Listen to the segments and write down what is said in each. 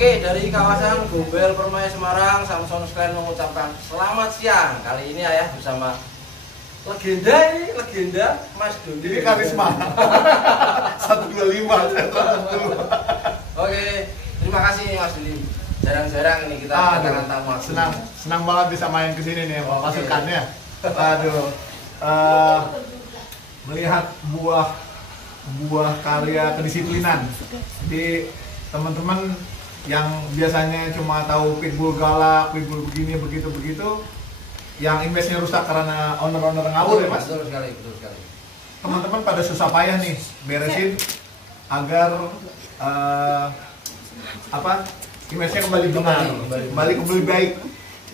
Oke, dari kawasan Gombel Permai Semarang, Samson sekalian mengucapkan selamat siang. Kali ini Ayah bersama legenda Mas Doni. Jadi karisma 125 Oke, terima kasih Mas Doni. Jarang-jarang ini kita kedatangan tamu. Senang banget bisa main ke sini nih, masukannya. Aduh. Melihat buah karya kedisiplinan. Jadi teman-teman yang biasanya cuma tahu pitbull galak, pitbull begini begitu, yang investnya rusak karena owner-owner ngawur ya Mas. Betul sekali. Teman-teman pada susah payah nih beresin agar investnya kembali benar, kembali baik.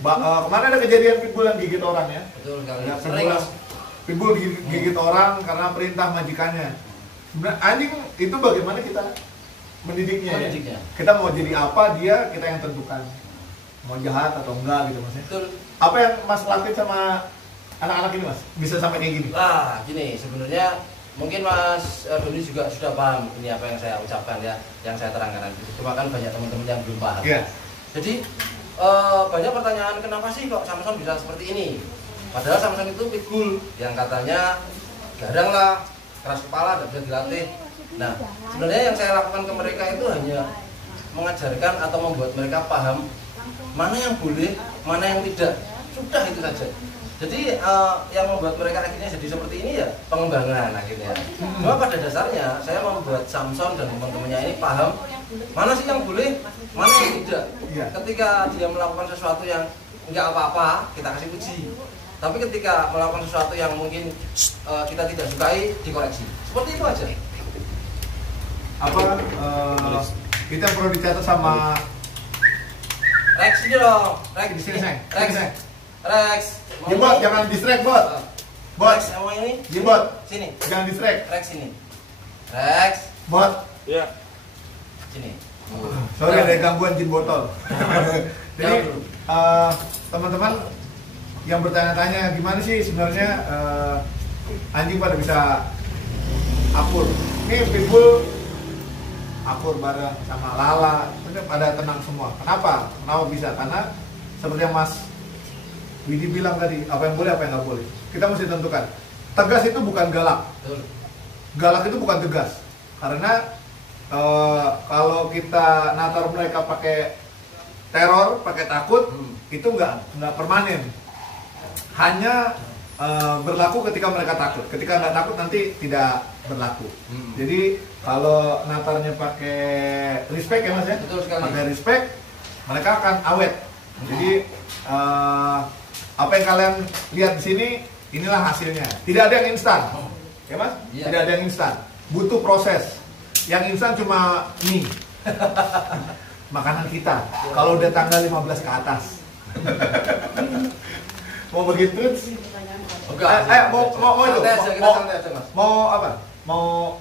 Kemarin ada kejadian pitbull yang gigit orang ya. Betul sekali. Ya, pitbull gigit orang karena perintah majikannya. Sebenarnya anjing itu bagaimana kita mendidiknya ya? Kita mau jadi apa, kita yang tentukan. Mau jahat atau enggak gitu Mas ya. Betul. Apa yang Mas lakuin sama anak-anak ini Mas? Bisa sampai kayak gini? Gini, sebenarnya mungkin Mas Doni juga sudah paham ini apa yang saya ucapkan ya, yang saya terangkan nanti. Cuma kan banyak teman-teman yang belum paham. Yeah. Jadi banyak pertanyaan kenapa sih kok Samson bisa seperti ini? Padahal Samson itu pitbull yang katanya garang lah, keras kepala, tidak bisa dilatih. Nah, sebenarnya yang saya lakukan ke mereka itu hanya mengajarkan atau membuat mereka paham mana yang boleh, mana yang tidak. Sudah itu saja. Jadi yang membuat mereka akhirnya jadi seperti ini ya pengembangan akhirnya. Cuma pada dasarnya saya membuat Samson dan teman-temannya ini paham mana sih yang boleh, mana yang tidak. Ketika dia melakukan sesuatu yang nggak apa-apa, kita kasih puji. Tapi ketika melakukan sesuatu yang mungkin kita tidak sukai, dikoreksi. Seperti itu aja. Kita perlu dicatat sama Rex ini dong. Rex di sini sayang. Rex. Jimbot, jangan distract bot. Bot, Rex mau ini. Jimbot, Sini. jangan distract. Rex ini. Rex. Bot. Iya. Sini. Sorry ada gangguan jin botol. Jadi teman-teman yang bertanya-tanya gimana sih sebenarnya anjing pada bisa akur. Ini pitbull akur bareng sama Lala, pada tenang semua. Kenapa bisa? Karena seperti yang Mas Widi bilang tadi, apa yang boleh, apa yang nggak boleh. Kita mesti tentukan. Tegas itu bukan galak. Galak itu bukan tegas. Karena kalau kita natar mereka pakai teror, pakai takut, itu nggak permanen. Hanya berlaku ketika mereka takut. Ketika nggak takut nanti tidak berlaku. Jadi kalau natarnya pakai respect ya Mas ya, pakai respect, mereka akan awet. Jadi apa yang kalian lihat di sini, inilah hasilnya. Tidak ada yang instan, ya Mas? Tidak ada yang instan. Butuh proses. Yang instan cuma mie, makanan kita. Kalau udah tanggal 15 ke atas. Mau begitu? Mau apa? Mau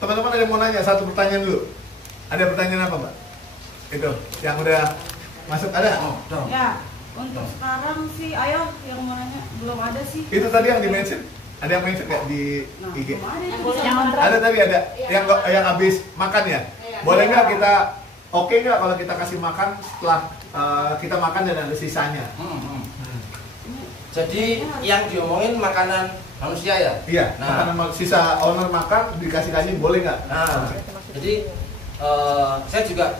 teman-teman ada yang mau nanya satu pertanyaan dulu. Ada pertanyaan apa Mbak? Itu yang udah masuk ada? Ya, untuk sekarang sih ayo yang mau nanya belum ada sih. Itu tadi yang di-mention? Ada yang mention nggak di IG? Ada Tadi ada yang habis makan ya? Boleh nggak kita nggak kalau kita kasih makan setelah kita makan dan ada sisanya? Jadi yang diomongin makanan manusia ya? Iya, makanan sisa owner makan dikasih boleh nggak? Nah, jadi saya juga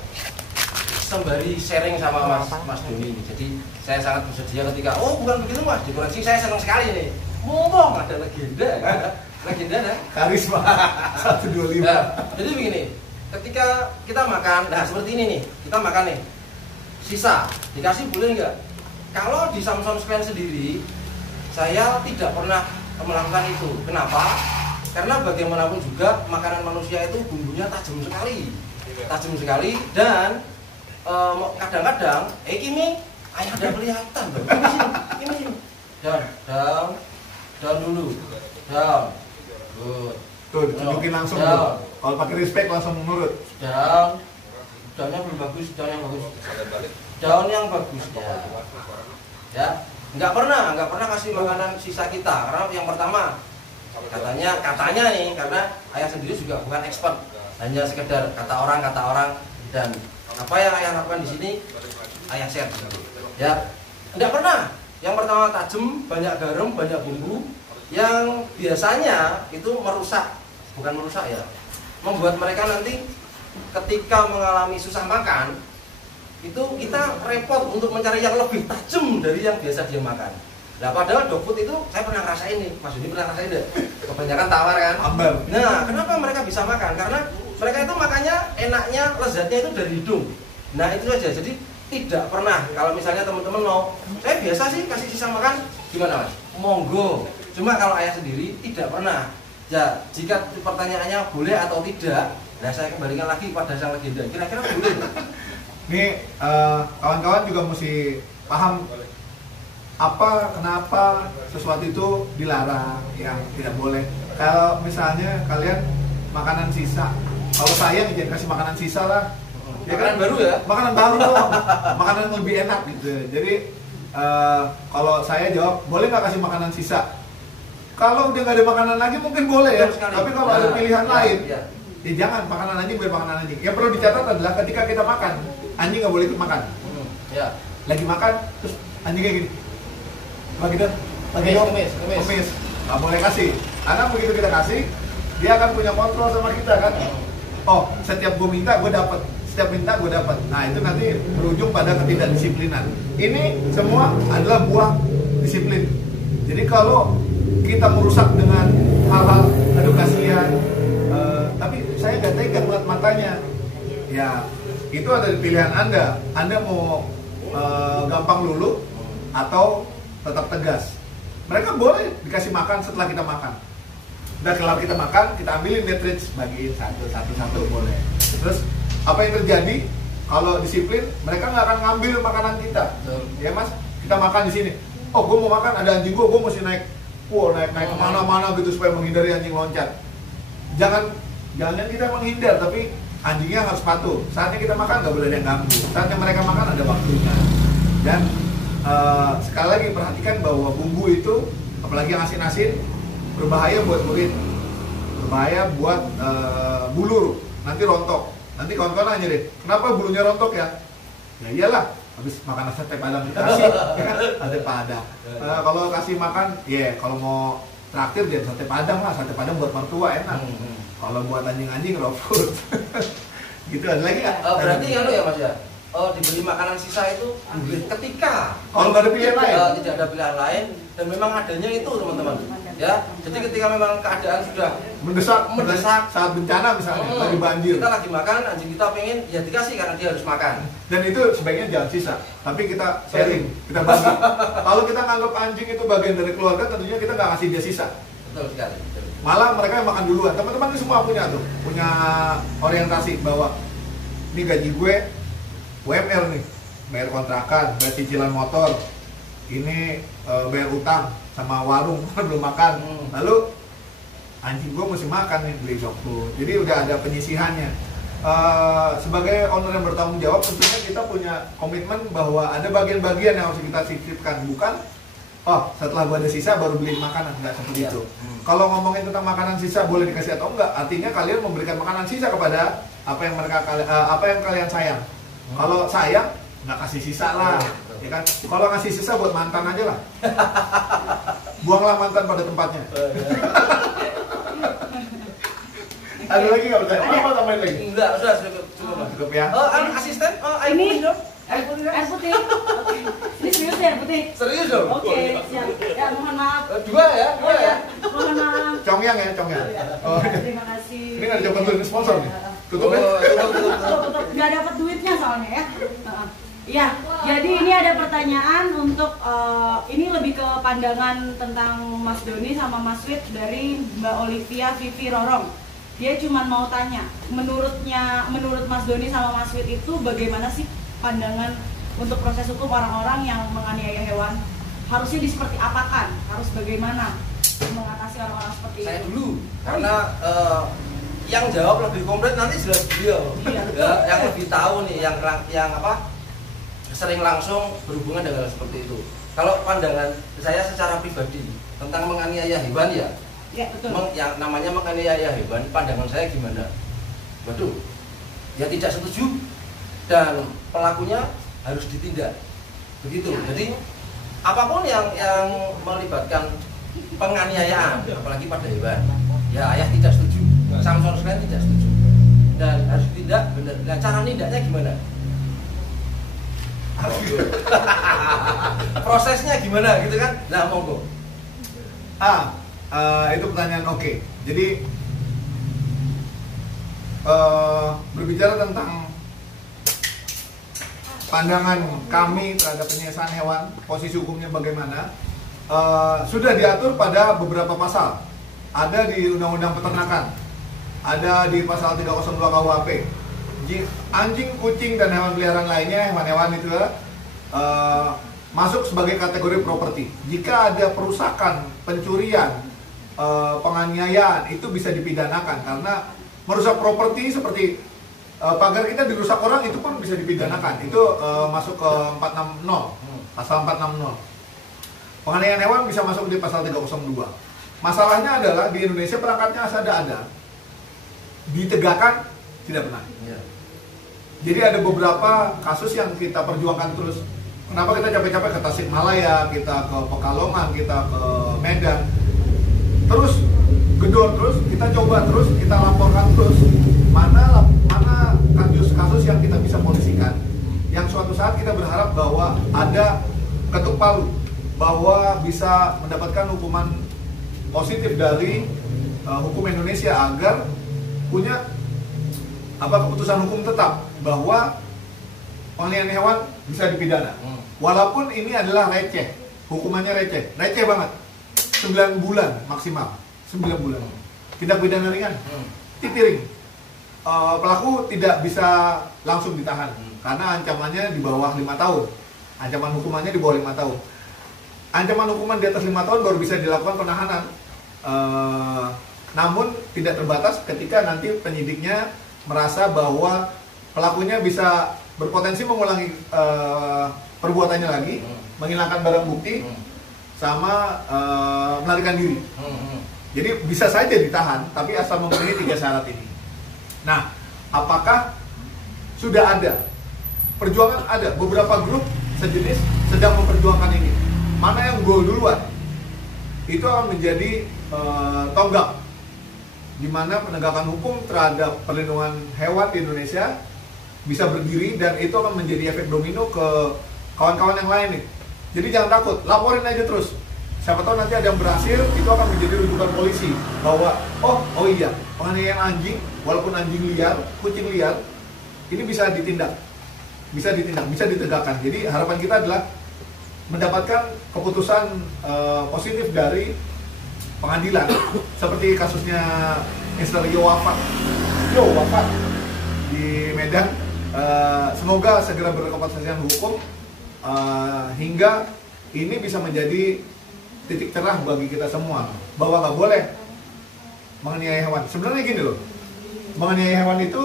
sembari sharing sama Mas Doni ini. Jadi saya sangat bersedia ketika bukan begitu Mas, dikoreksi. Saya senang sekali nih. Ngomong ada legenda kan? Karisma 125. Jadi begini, ketika kita makan, seperti ini nih, kita makan nih, sisa dikasih boleh nggak? Kalau di Samson Square sendiri, saya tidak pernah melakukan itu. Kenapa? Karena bagaimanapun juga makanan manusia itu bumbunya tajam sekali dan kadang-kadang kimi ayah ada kelihatan ini down dulu good. Tuh tunjukin langsung tuh. Kalau pakai respect langsung menurut. Daunnya belum bagus, daun yang bagus ya. Nggak pernah kasih makanan sisa kita karena yang pertama katanya nih, karena ayah sendiri juga bukan expert, hanya sekedar kata orang dan Apa yang ayah lakukan di sini, ayah share. Ya, tidak pernah. Yang pertama tajam, banyak garam, banyak bumbu, yang biasanya itu merusak, bukan merusak ya, membuat mereka nanti ketika mengalami susah makan, itu kita repot untuk mencari yang lebih tajam dari yang biasa dia makan. Nah, padahal dog food itu saya pernah ngerasain nih, Mas Yudi pernah ngerasain deh. Kebanyakan tawar kan. Amber. Nah, kenapa mereka bisa makan? Karena mereka itu makannya enaknya, lezatnya itu dari hidung. Nah, itu saja. Jadi tidak pernah kalau misalnya teman-teman mau, saya biasa sih kasih sisa makan gimana Mas? Monggo. Cuma kalau ayah sendiri tidak pernah. Ya, jika pertanyaannya boleh atau tidak, nah saya kembalikan lagi pada sang legenda. Kira-kira boleh nggak? Nih kawan-kawan juga mesti paham kenapa sesuatu itu dilarang, yang tidak boleh. Kalau misalnya kalian makanan sisa, kalau saya jangan kasih makanan sisa lah. Ya Makanan kan? baru ya? Makanan baru dong, makanan yang lebih enak gitu. Jadi kalau saya jawab, boleh nggak kasih makanan sisa? Kalau udah nggak ada makanan lagi mungkin boleh ya. Tapi kalau ada pilihan lain, ya jangan, makanan anjing biar makanan anjing. Yang perlu dicatat adalah ketika kita makan, anjing nggak boleh ikut makan. Ya. Lagi makan, terus anjing kayak gini. Begitu, kemis. Nggak boleh kasih. Karena begitu kita kasih, dia akan punya kontrol sama kita kan. Oh, setiap gue minta gue dapat, setiap minta gue dapat. Nah itu nanti berujung pada ketidakdisiplinan. Ini semua adalah buah disiplin. Jadi kalau kita merusak dengan hal-hal aduh kasihan, tapi saya gak tega ngeliat matanya. Ya itu ada di pilihan Anda. Anda mau gampang lulu atau tetap tegas. Mereka boleh dikasih makan setelah kita makan. Udah kelar kita makan, kita ambilin cartridge, bagiin satu boleh. Terus apa yang terjadi kalau disiplin? Mereka nggak akan ngambil makanan kita. Ya Mas, kita makan di sini. Oh, gue mau makan, ada anjing gue mesti naik kemana-mana gitu supaya menghindari anjing loncat. Jangan kita menghindar, tapi anjingnya harus patuh. Saatnya kita makan nggak boleh ada yang ganggu. Saatnya mereka makan ada waktunya. Dan sekali lagi perhatikan bahwa bumbu itu, apalagi yang asin-asin, berbahaya buat kulit, berbahaya buat bulu, nanti rontok. Nanti kawan-kawan nanya deh, kenapa bulunya rontok ya? Ya iyalah, habis makan sate padang dikasih, ya kan? Sate padang. Kalau kasih makan, kalau mau traktir dia sate padang lah, sate padang buat mertua enak. Kalau buat anjing-anjing raw food. Gitu, ada lagi nggak? Berarti ya Mas ya? Diberi makanan sisa itu ketika kalau nggak ada pilihan lain, tidak ada pilihan lain dan memang adanya itu teman-teman ya. Jadi ketika memang keadaan sudah mendesak saat bencana misalnya lagi banjir, kita lagi makan, anjing kita pengen ya dikasih karena dia harus makan, dan itu sebaiknya jangan sisa, tapi kita sharing, kita bagi. Kalau kita nganggap anjing itu bagian dari keluarga, tentunya kita nggak kasih dia sisa. Betul sekali. Malah mereka yang makan duluan. Teman-teman ini semua punya orientasi bahwa ini gaji gue UMR nih, bayar kontrakan, bayar cicilan motor, ini bayar utang sama warung belum makan. Lalu anjing gue mesti makan nih, beli dog food. Jadi udah ada penyisihannya. Sebagai owner yang bertanggung jawab, tentunya kita punya komitmen bahwa ada bagian-bagian yang harus kita sisipkan, bukan setelah gue ada sisa baru beli makanan, nggak seperti itu. Kalau ngomongin tentang makanan sisa boleh dikasih atau enggak, artinya kalian memberikan makanan sisa kepada apa yang kalian sayang. Kalau sayang, nggak kasih sisa lah, ya kan? Kalau ngasih sisa buat mantan aja lah, buanglah mantan pada tempatnya. Ada lagi nggak pertanyaan? Apa tambahin lagi? Enggak, sudah cukup ya. Asisten, ini air putih. Oke. Ini serius ya, air putih? Serius dong. Oke, siap. Ya, mohon maaf. Dua ya. Mohon maaf. Congyang ya. Terima kasih. Ini nggak dapat duit sponsor nih. Tutup ya. Tutup. Nggak dapat duitnya soalnya ya. Ya, jadi ini ada pertanyaan untuk ini lebih ke pandangan tentang Mas Doni sama Mas Wit dari Mbak Olivia Vivi Rorong. Dia cuma mau tanya, menurut Mas Doni sama Mas Wit itu bagaimana sih pandangan untuk proses hukum orang-orang yang menganiaya hewan? Harusnya seperti apakan? Harus bagaimana mengatasi orang-orang seperti itu? Saya dulu, karena yang jawab lebih komplit nanti jelas beliau. Iya, ya, yang lebih tahu nih, yang sering langsung berhubungan dengan seperti itu. Kalau pandangan saya secara pribadi tentang menganiaya hewan ya, betul. Yang namanya menganiaya hewan, pandangan saya gimana? Waduh, ya tidak setuju. dan pelakunya harus ditindak. Begitu. Jadi apapun yang melibatkan penganiayaan, apalagi pada hewan, ya ayah tidak setuju, Samson sekalian tidak setuju, dan harus ditindak benar. Nah, cara nindaknya gimana? Prosesnya gimana gitu kan? Nah, monggo. Itu pertanyaan oke. Jadi berbicara tentang pandangan kami terhadap penyiksa hewan, posisi hukumnya bagaimana, sudah diatur pada beberapa pasal. Ada di Undang-Undang Peternakan, ada di pasal 302 KUHP. Anjing, kucing, dan hewan peliharaan lainnya, hewan-hewan itu masuk sebagai kategori properti. Jika ada perusakan, pencurian, penganiayaan, itu bisa dipidanakan karena merusak properti seperti pagar kita dirusak orang, itu pun bisa dipidanakan. Itu masuk ke 460, pasal 460. Penganiayaan hewan bisa masuk di pasal 302. Masalahnya adalah di Indonesia perangkatnya ada, ditegakkan tidak pernah. Jadi ada beberapa kasus yang kita perjuangkan terus. Kenapa kita capek-capek ke Tasikmalaya, kita ke Pekalongan, kita ke Medan, terus gedor terus, kita coba terus, kita laporkan terus. Mana kasus yang kita bisa polisikan, yang suatu saat kita berharap bahwa ada ketuk palu, bahwa bisa mendapatkan hukuman positif dari hukum Indonesia agar punya keputusan hukum tetap bahwa penganiayaan hewan bisa dipidana. Walaupun ini adalah receh, hukumannya receh banget. 9 bulan maksimal, 9 bulan. Tindak pidana ringan, tipiring. Pelaku tidak bisa langsung ditahan karena ancamannya di bawah 5 tahun. Ancaman hukumannya di bawah 5 tahun. Ancaman hukuman di atas 5 tahun baru bisa dilakukan penahanan. Namun tidak terbatas ketika nanti penyidiknya merasa bahwa pelakunya bisa berpotensi mengulangi perbuatannya lagi, menghilangkan barang bukti, sama melarikan diri. Jadi bisa saja ditahan, tapi asal memenuhi 3 syarat ini. Nah, apakah sudah ada perjuangan? Ada beberapa grup sejenis sedang memperjuangkan ini. Mana yang goal duluan, itu akan menjadi tonggak di mana penegakan hukum terhadap perlindungan hewan di Indonesia bisa berdiri, dan itu akan menjadi efek domino ke kawan-kawan yang lain nih. Jadi jangan takut, laporin aja terus. Siapa tahu nanti ada yang berhasil, itu akan menjadi rujukan polisi bahwa oh iya, penganiayaan anjing, walaupun anjing liar, kucing liar, ini bisa ditindak, bisa ditegakkan. Jadi harapan kita adalah mendapatkan keputusan positif dari pengadilan, seperti kasusnya Mr. Yo Wafat di Medan. Semoga segera berkepastian hukum hingga ini bisa menjadi titik cerah bagi kita semua bahwa nggak boleh menganiaya hewan. Sebenarnya gini loh, menganiaya hewan itu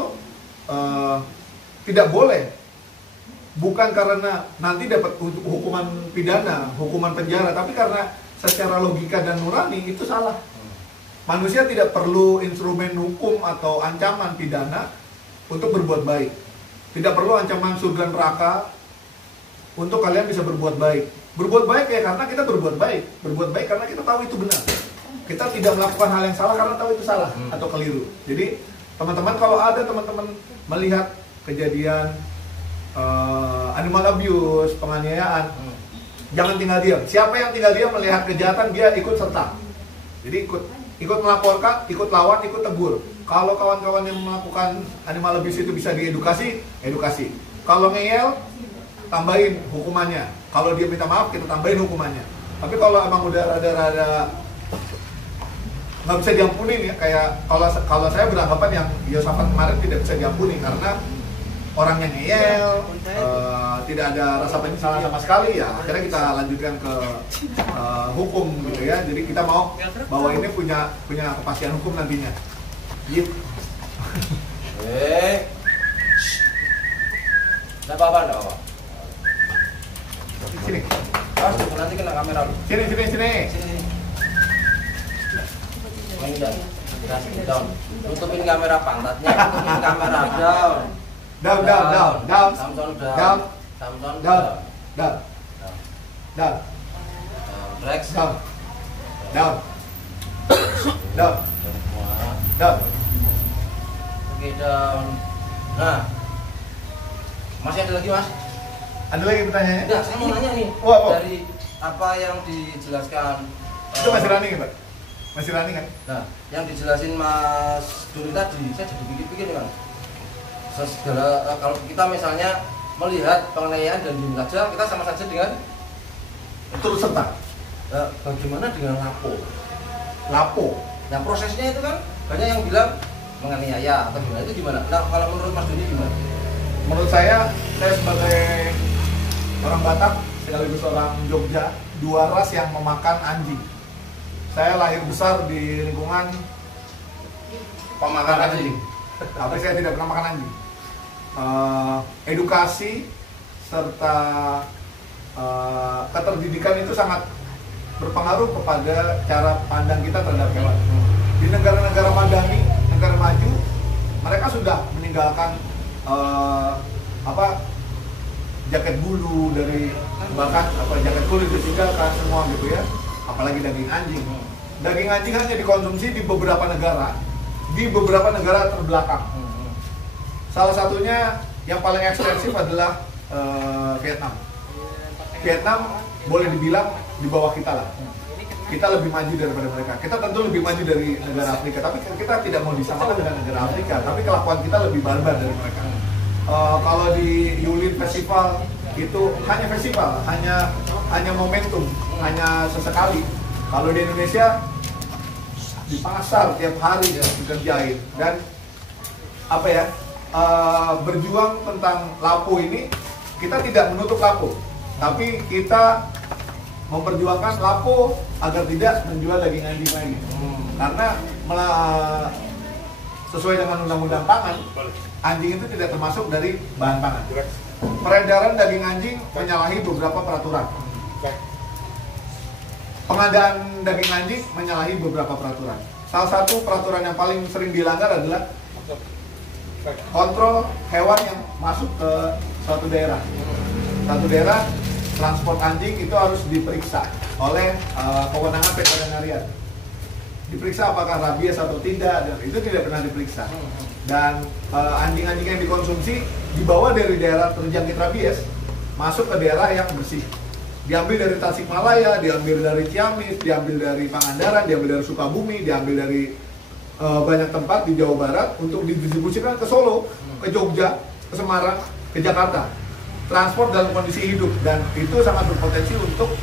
tidak boleh, bukan karena nanti dapat hukuman pidana, hukuman penjara, tapi karena secara logika dan nurani itu salah. Manusia tidak perlu instrumen hukum atau ancaman pidana untuk berbuat baik. Tidak perlu ancaman surga neraka untuk kalian bisa berbuat baik. Berbuat baik ya karena kita berbuat baik. Berbuat baik karena kita tahu itu benar. Kita tidak melakukan hal yang salah karena tahu itu salah atau keliru. Jadi teman-teman, kalau ada teman-teman melihat kejadian animal abuse, penganiayaan, jangan tinggal diam. Siapa yang tinggal diam melihat kejahatan, dia ikut serta. Jadi ikut melaporkan, ikut lawan, ikut tegur. Kalau kawan-kawan yang melakukan animal abuse itu bisa diedukasi, edukasi. Kalau ngeyel, tambahin hukumannya. Kalau dia minta maaf, kita tambahin hukumannya. Tapi kalau emang udah rada-rada nggak bisa diampuni ya, kayak kalau saya beranggapan yang Yosafat kemarin tidak bisa diampuni karena orangnya ngeyel, tidak ada rasa penyesalan sama sekali, ya akhirnya kita lanjutkan ke hukum gitu ya. Jadi kita mau bahwa ini punya kepastian hukum nantinya. Gitu. Nggak apa-apa. Sini. Nanti kena kamera lu. Sini. Down. Tutupin kamera pantatnya, tutupin kamera down. Down. Samson Down. down. Samson Down. down. Down. Rex Down. Down. Down. semua. Down. Oke, down. Nah, masih ada lagi mas? Ada lagi pertanyaannya? Enggak, saya mau nanya nih. Wah. Dari apa yang dijelaskan Itu masih running ya, Pak? Masih running kan? Nah, yang dijelasin Mas Doni tadi, saya jadi pikir-pikir nih, Bang. Segala kalau kita misalnya melihat penganiayaan dan diem saja, kita sama saja dengan Turut serta. bagaimana dengan lapo? Lapo. Yang prosesnya itu kan banyak yang bilang menganiaya atau gimana, itu gimana? Nah, kalau menurut Mas Doni gimana? Menurut saya sebagai orang Batak sekaligus orang Jogja, dua ras yang memakan anjing. Saya lahir besar di lingkungan Pemakan anjing. tapi saya tidak pernah makan anjing. Edukasi serta keterdidikan itu sangat berpengaruh kepada cara pandang kita terhadap hewan. Di negara-negara madani, negara maju, mereka sudah meninggalkan jaket bulu dari bahkan jaket kulit ditinggalkan semua gitu ya, apalagi daging anjing. Daging anjing hanya dikonsumsi di beberapa negara terbelakang. Salah satunya yang paling ekstensif adalah Vietnam. Vietnam boleh dibilang di bawah kita lah. Kita lebih maju daripada mereka. Kita tentu lebih maju dari negara Afrika, tapi kita tidak mau disamakan dengan negara Afrika. Tapi kelakuan kita lebih barbar dari mereka. Kalau di Yulin Festival itu hanya festival, hanya momentum, hanya sesekali. Kalau di Indonesia di pasar tiap hari dikerjain dan berjuang tentang lapo ini, kita tidak menutup lapo, tapi kita memperjuangkan lapo agar tidak menjual daging anjing lagi. Karena sesuai dengan undang-undang pangan, anjing itu tidak termasuk dari bahan pangan. Peredaran daging anjing menyalahi beberapa peraturan. Pengadaan daging anjing menyalahi beberapa peraturan. Salah satu peraturan yang paling sering dilanggar adalah kontrol hewan yang masuk ke suatu daerah. Satu daerah transport anjing itu harus diperiksa oleh kewenangan veterinarian. Diperiksa apakah rabies atau tidak, dan itu tidak pernah diperiksa. Dan anjing-anjing yang dikonsumsi dibawa dari daerah terjangkit rabies masuk ke daerah yang bersih. Diambil dari Tasikmalaya, diambil dari Ciamis, diambil dari Pangandaran, diambil dari Sukabumi, diambil dari banyak tempat di Jawa Barat untuk didistribusikan ke Solo, ke Jogja, ke Semarang, ke Jakarta. Transport dalam kondisi hidup, dan itu sangat berpotensi untuk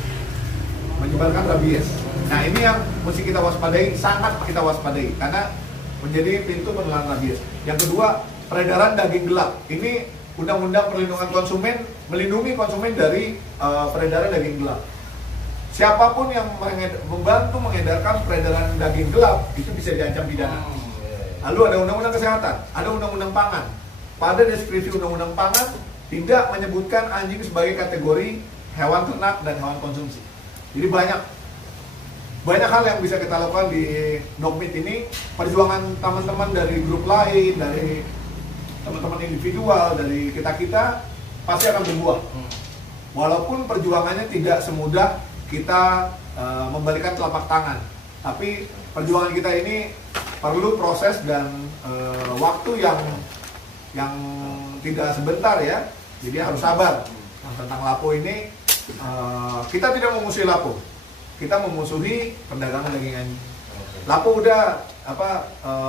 menyebarkan rabies. Nah, ini yang mesti kita waspadai, sangat kita waspadai, karena menjadi pintu penularan rabies. Yang kedua, peredaran daging gelap. Ini Undang-Undang Perlindungan Konsumen melindungi konsumen dari peredaran daging gelap. Siapapun yang membantu mengedarkan peredaran daging gelap itu bisa diancam pidana. Lalu ada Undang-Undang Kesehatan, ada Undang-Undang Pangan. Pada deskripsi Undang-Undang Pangan tidak menyebutkan anjing sebagai kategori hewan ternak dan hewan konsumsi. Jadi banyak hal yang bisa kita lakukan di Dogmeat ini. Perjuangan teman-teman dari grup lain, dari teman-teman individual, dari kita pasti akan berbuah. Walaupun perjuangannya tidak semudah kita membalikan telapak tangan, tapi perjuangan kita ini perlu proses dan waktu yang tidak sebentar ya. Jadi harus sabar. Nah, tentang lapo ini kita tidak memusuhi lapo, kita memusuhi perdagangan daging anjing. Lapo udah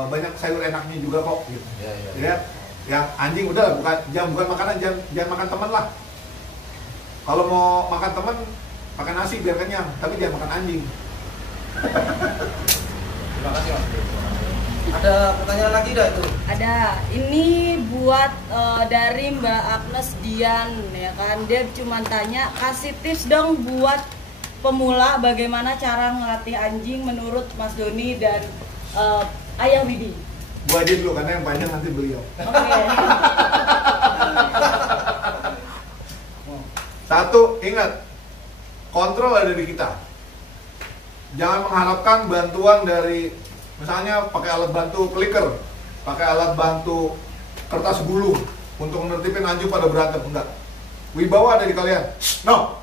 banyak sayur enaknya juga kok gitu. Ya. Yang anjing udah bukan makanan, jangan makan teman lah. Kalau mau makan teman, makan nasi biar kenyang, tapi jangan makan anjing. Terima kasih Mas. Ada pertanyaan lagi dah itu? Ada. Ini buat dari Mbak Agnes Dian ya kan. Dia cuma tanya, kasih tips dong buat pemula bagaimana cara ngelatih anjing menurut Mas Doni dan Ayah Widi. Gua aja dulu karena yang panjang nanti beliau. Oke. Satu, ingat, kontrol ada di kita. Jangan mengharapkan bantuan dari, misalnya pakai alat bantu clicker, pakai alat bantu kertas gulung, untuk menertibin anjing pada berantem, enggak. Wibawa ada di kalian. No.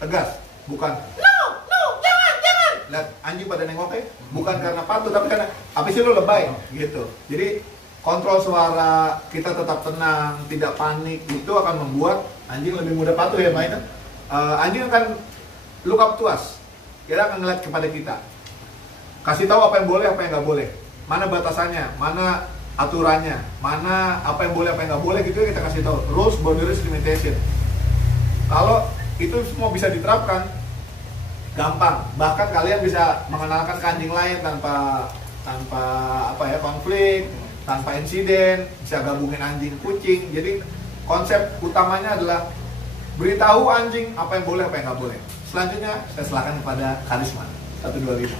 Tegas, bukan. No, jangan. Lihat anjing pada nengok ya, bukan karena patuh tapi karena apa sih lo lebay gitu. Jadi kontrol suara, kita tetap tenang, tidak panik, itu akan membuat anjing lebih mudah patuh ya mainnya. Anjing akan look up to us. Dia akan ngeliat kepada kita. Kasih tahu apa yang boleh, apa yang nggak boleh. Mana batasannya, mana aturannya, mana apa yang boleh, apa yang nggak boleh gitu kita kasih tahu. Rules, boundaries, limitation. Kalau itu semua bisa diterapkan, gampang. Bahkan kalian bisa mengenalkan ke anjing lain tanpa konflik, tanpa insiden, bisa gabungin anjing kucing. Jadi konsep utamanya adalah beritahu anjing apa yang boleh, apa yang nggak boleh. Selanjutnya saya serahkan kepada Karisma 125.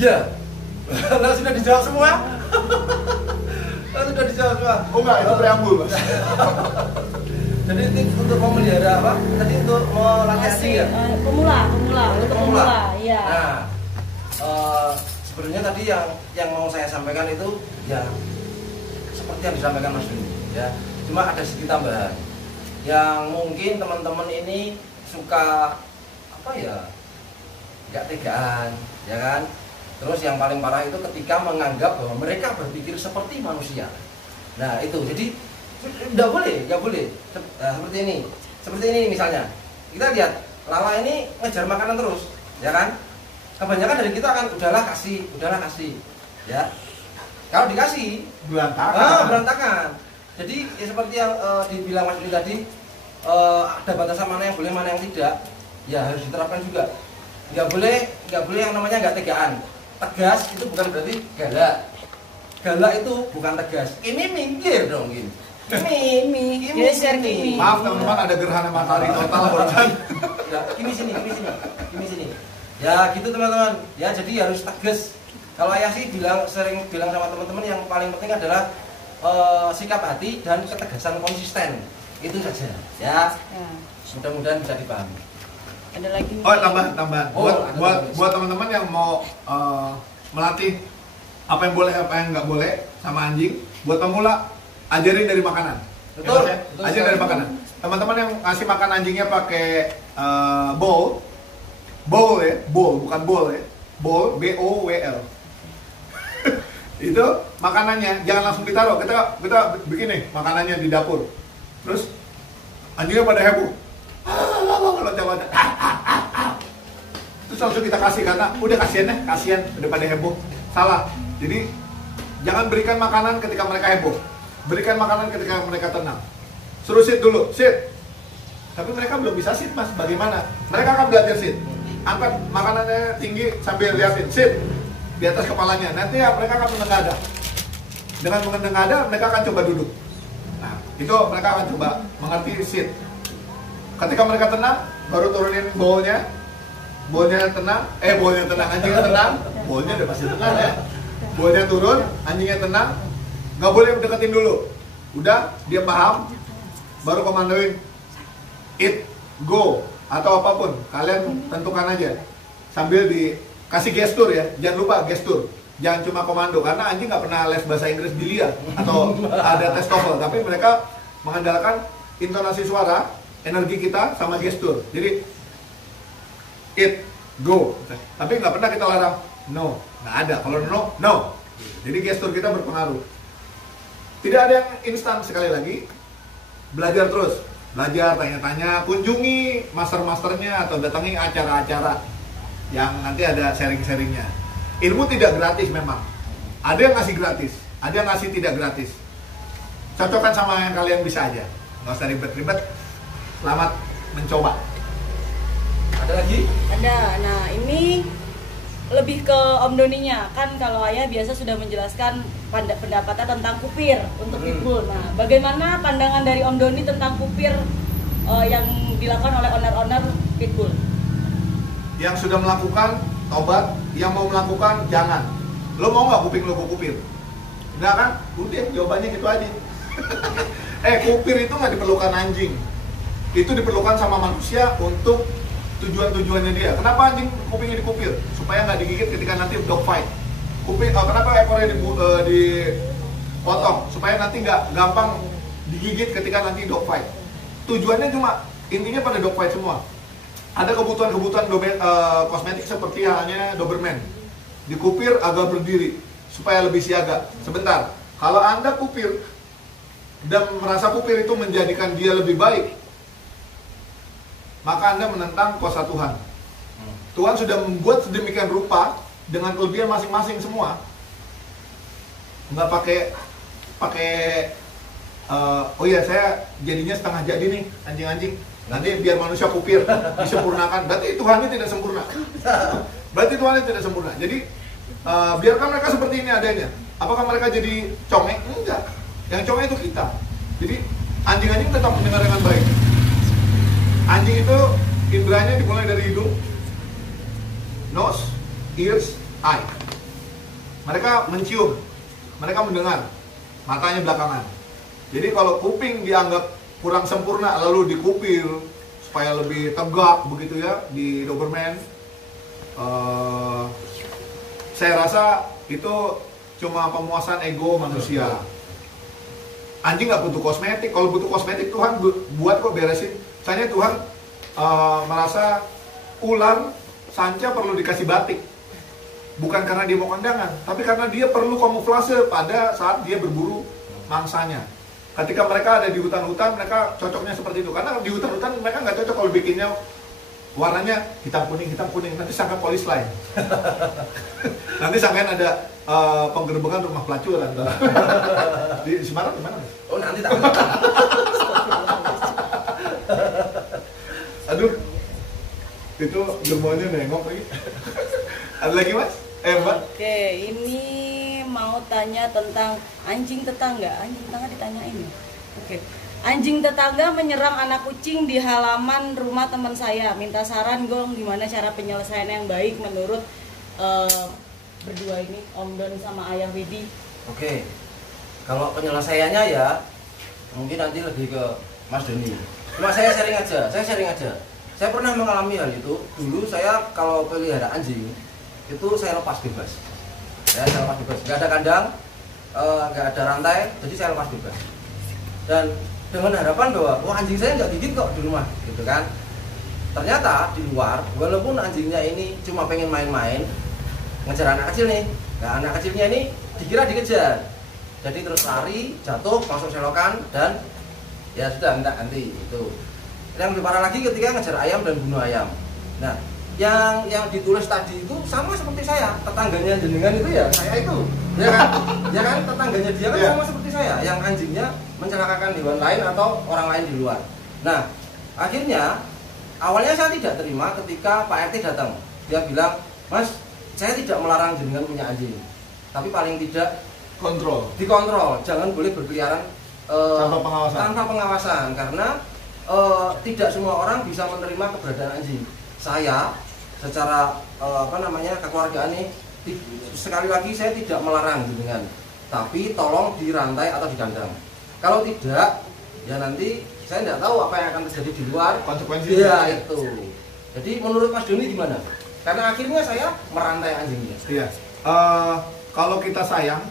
Ya, nah sudah dijawab semua. Sudah dijawab semua. Oh enggak, itu preambul Mas. Jadi tips untuk memelihara apa? Tadi untuk melatih anjing ya? Pemula, untuk pemula, iya. Nah, sebenarnya tadi yang mau saya sampaikan itu ya seperti yang disampaikan Mas Doni ya. Cuma ada sedikit tambahan yang mungkin teman-teman ini suka apa ya, nggak tegaan ya kan. Terus yang paling parah itu ketika menganggap bahwa mereka berpikir seperti manusia. Nah itu jadi nggak boleh nah, seperti ini misalnya kita lihat Lala ini ngejar makanan terus ya kan. Kebanyakan dari kita akan udahlah kasih ya. Kalau dikasih berantakan. Jadi ya seperti yang dibilang Mas Doni tadi, ada batasan mana yang boleh, mana yang tidak. Ya harus diterapkan juga. Nggak boleh yang namanya nggak tegaan. Tegas itu bukan berarti galak. Galak itu bukan tegas. Ini minggir dong gini. Ini Geser gini. Maaf teman-teman, ada gerhana matahari total barusan. Ya, ini sini. Ya gitu teman-teman. Ya jadi harus tegas. Kalau ayah sih sering bilang sama teman-teman yang paling penting adalah sikap hati dan ketegasan konsisten. Itu saja. Ya. Mudah-mudahan bisa dipahami. Ada lagi. Oh tambahan. Buat teman-teman yang mau melatih apa yang boleh, apa yang nggak boleh sama anjing. Buat pemula, ajarin dari makanan. Betul. Ya, ajarin dari makanan. Teman-teman yang ngasih makan anjingnya pakai bowl ya, bukan bowl ya, bowl, BOWL. Itu makanannya jangan langsung ditaruh. Kita bikin nih makanannya di dapur. Terus anjingnya pada heboh. Loncat-loncat. Terus langsung kita kasih karena udah kasihan udah pada heboh. Salah. Jadi jangan berikan makanan ketika mereka heboh. Berikan makanan ketika mereka tenang. Suruh sit dulu, sit. Tapi mereka belum bisa sit Mas. Bagaimana? Mereka akan belajar sit. Angkat makanannya tinggi sambil liatin, sit di atas kepalanya. Nanti ya mereka akan menengadah. Dengan menengadah mereka akan coba duduk. Nah, itu mereka akan coba mengerti sit. Ketika mereka tenang, baru turunin bowlnya. Bowlnya tenang, anjingnya tenang. Bowlnya udah pasti tenang ya. Bowlnya turun, anjingnya tenang. Nggak boleh deketin dulu. Udah, dia paham. Baru komandoin eat, go, atau apapun. Kalian tentukan aja. Sambil dikasih gestur ya. Jangan lupa gestur. Jangan cuma komando. Karena anjing nggak pernah les bahasa Inggris di LIA. Atau ada tes TOEFL. Tapi mereka mengandalkan intonasi suara, energi kita, sama gestur. Jadi eat, go. Tapi nggak pernah kita larang no. Nggak ada. Kalau no. Jadi gestur kita berpengaruh. Tidak ada yang instan. Sekali lagi, belajar terus. Belajar, tanya-tanya, kunjungi master-masternya atau datangi acara-acara yang nanti ada sharing-sharingnya. Ilmu tidak gratis memang. Ada yang ngasih gratis, ada yang ngasih tidak gratis. Cocokkan sama yang kalian bisa aja. Nggak usah ribet-ribet. Selamat mencoba. Ada lagi? Ada. Nah, ini lebih ke Om Doninya. Kan kalau ayah biasa sudah menjelaskan pendapatnya tentang kupir untuk pitbull. Nah, bagaimana pandangan dari Om Doni tentang kupir yang dilakukan oleh owner-owner pitbull? Yang sudah melakukan, tobat. Yang mau melakukan, jangan. Lo mau nggak kuping lo kupir? Enggak kan? Udah, jawabannya gitu aja. Kupir itu nggak diperlukan anjing. Itu diperlukan sama manusia untuk tujuan-tujuannya dia. Kenapa anjing kupingnya dikupir? Supaya nggak digigit ketika nanti dog fight. Kenapa ekornya potong supaya nanti nggak gampang digigit ketika nanti dog fight. Tujuannya cuma intinya pada dog fight semua. Ada kebutuhan-kebutuhan kosmetik seperti halnya Doberman. Dikupir agar berdiri supaya lebih siaga. Sebentar, kalau Anda kupir dan merasa kupir itu menjadikan dia lebih baik, maka Anda menentang kuasa Tuhan. Tuhan sudah membuat sedemikian rupa dengan kelebihan masing-masing semua. Nggak pakai oh iya saya jadinya setengah jadi nih anjing-anjing. Nanti biar manusia kupir, disempurnakan. Berarti Tuhannya tidak sempurna. Berarti Tuhannya tidak sempurna. Jadi biarkan mereka seperti ini adanya. Apakah mereka jadi congek? Enggak. Yang congek itu kita. Jadi anjing-anjing tetap mendengar dengan baik. Anjing itu inderanya dimulai dari hidung, nose, ears, eye. Mereka mencium, mereka mendengar, matanya belakangan. Jadi kalau kuping dianggap kurang sempurna lalu dikupir supaya lebih tegak begitu ya di Doberman, saya rasa itu cuma pemuasan ego manusia. Anjing nggak butuh kosmetik. Kalau butuh kosmetik Tuhan buat kok beresin. Misalnya Tuhan merasa ular sanca perlu dikasih batik, bukan karena dia mau kondangan, tapi karena dia perlu kamuflase pada saat dia berburu mangsanya. Ketika mereka ada di hutan-hutan, mereka cocoknya seperti itu. Karena di hutan-hutan mereka nggak cocok kalau bikinnya warnanya hitam kuning, nanti sangka polis lain. Nanti sangkain ada penggerbekan rumah pelacuran. Di Semarang gimana? Oh nanti tak. Aduh, itu gemonya nengok lagi. Ada lagi mas? Mbak? Oke, ini mau tanya tentang anjing tetangga. Anjing tetangga ditanyain ya? Oke. Anjing tetangga menyerang anak kucing di halaman rumah teman saya. Minta saran dong gimana cara penyelesaian yang baik menurut berdua ini, Om Don sama Ayah Widi. Oke. Kalau penyelesaiannya ya mungkin nanti lebih ke Mas Doni. Cuma saya sharing aja. Saya pernah mengalami hal itu. Dulu saya kalau pelihara anjing itu saya lepas bebas. Saya lepas bebas. Gak ada kandang, gak ada rantai, jadi saya lepas bebas. Dan dengan harapan bahwa wah anjing saya nggak gigit kok di rumah, gitu kan. Ternyata di luar, walaupun anjingnya ini cuma pengen main-main, ngejar anak kecil nih. Nah anak kecilnya ini dikira dikejar, jadi terus lari, jatuh, masuk selokan dan ya sudah ganti itu. Yang lebih parah lagi ketika ngejar ayam dan bunuh ayam. Nah yang ditulis tadi itu sama seperti saya, tetangganya jenengan itu ya saya itu, ya kan tetangganya dia kan sama seperti saya, yang anjingnya mencelakakan hewan lain atau orang lain di luar. Nah akhirnya awalnya saya tidak terima ketika Pak RT datang, dia bilang, Mas saya tidak melarang jenengan punya anjing, tapi paling tidak dikontrol, jangan boleh berkeliaran tanpa pengawasan, karena tidak semua orang bisa menerima keberadaan anjing. Saya secara kekeluargaan ini sekali lagi saya tidak melarang jenengan, tapi tolong dirantai atau dikandang. Kalau tidak, ya nanti saya tidak tahu apa yang akan terjadi di luar. Konsekuensinya ya itu. Jadi menurut Mas Doni gimana? Karena akhirnya saya merantai anjingnya. Iya. Kalau kita sayang,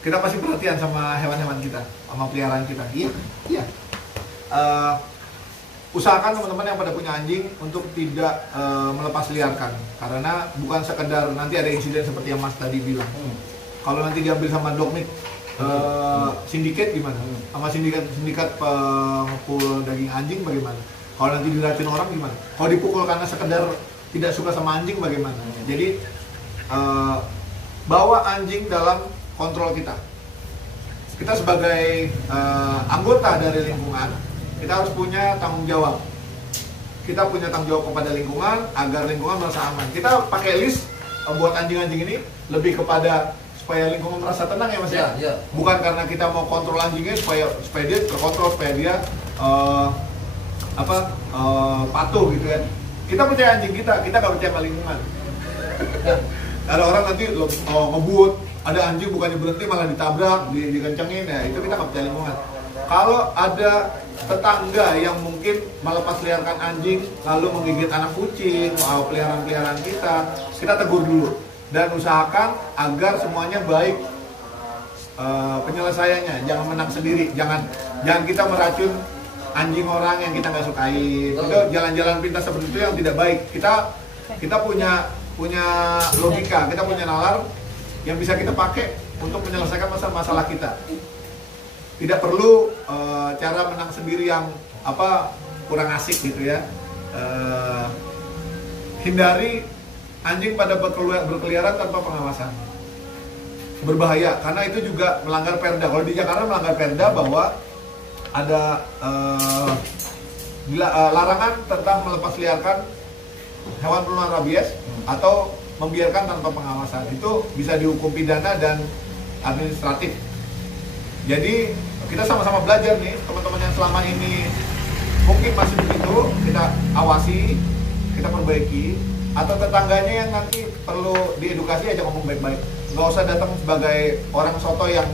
kita pasti perhatian sama hewan-hewan kita, sama peliharaan kita. Iya. Usahakan teman-teman yang pada punya anjing untuk tidak melepas liarkan, karena bukan sekedar nanti ada insiden seperti yang Mas tadi bilang. Kalau nanti diambil sama dog meat sindikat gimana? Sama sindikat pengepul daging anjing bagaimana? Kalau nanti diracun orang gimana? Kalau dipukul karena sekedar tidak suka sama anjing bagaimana? Jadi bawa anjing dalam kontrol kita. Kita sebagai anggota dari lingkungan, kita harus punya tanggung jawab. Kita punya tanggung jawab kepada lingkungan agar lingkungan merasa aman. Kita pakai list buat anjing-anjing ini lebih kepada supaya lingkungan merasa tenang ya Mas ya. Bukan karena kita mau kontrol anjingnya supaya dia terkontrol, supaya dia patuh gitu kan. Kita percaya anjing kita nggak percaya sama lingkungan. Ada orang nanti ngebut, ada anjing bukannya berhenti malah ditabrak, dikencengin, ya itu kita nggak percaya lingkungan. Kalau ada tetangga yang mungkin melepas liarkan anjing lalu menggigit anak kucing atau peliharaan kita tegur dulu dan usahakan agar semuanya baik penyelesaiannya, jangan menang sendiri, jangan kita meracun anjing orang yang kita nggak sukai. Itu jalan-jalan pintas seperti itu yang tidak baik. Kita punya logika, kita punya nalar yang bisa kita pakai untuk menyelesaikan masalah kita. Tidak perlu cara menang sendiri yang kurang asik gitu ya. Hindari anjing pada berkeliaran tanpa pengawasan. Berbahaya karena itu juga melanggar perda. Kalau di Jakarta melanggar perda bahwa ada larangan tentang melepasliarkan hewan penular rabies atau membiarkan tanpa pengawasan. Itu bisa dihukum pidana dan administratif. Jadi kita sama-sama belajar nih, teman-teman yang selama ini mungkin masih begitu, kita awasi, kita perbaiki. Atau tetangganya yang nanti perlu diedukasi aja ngomong baik-baik. Nggak usah datang sebagai orang soto yang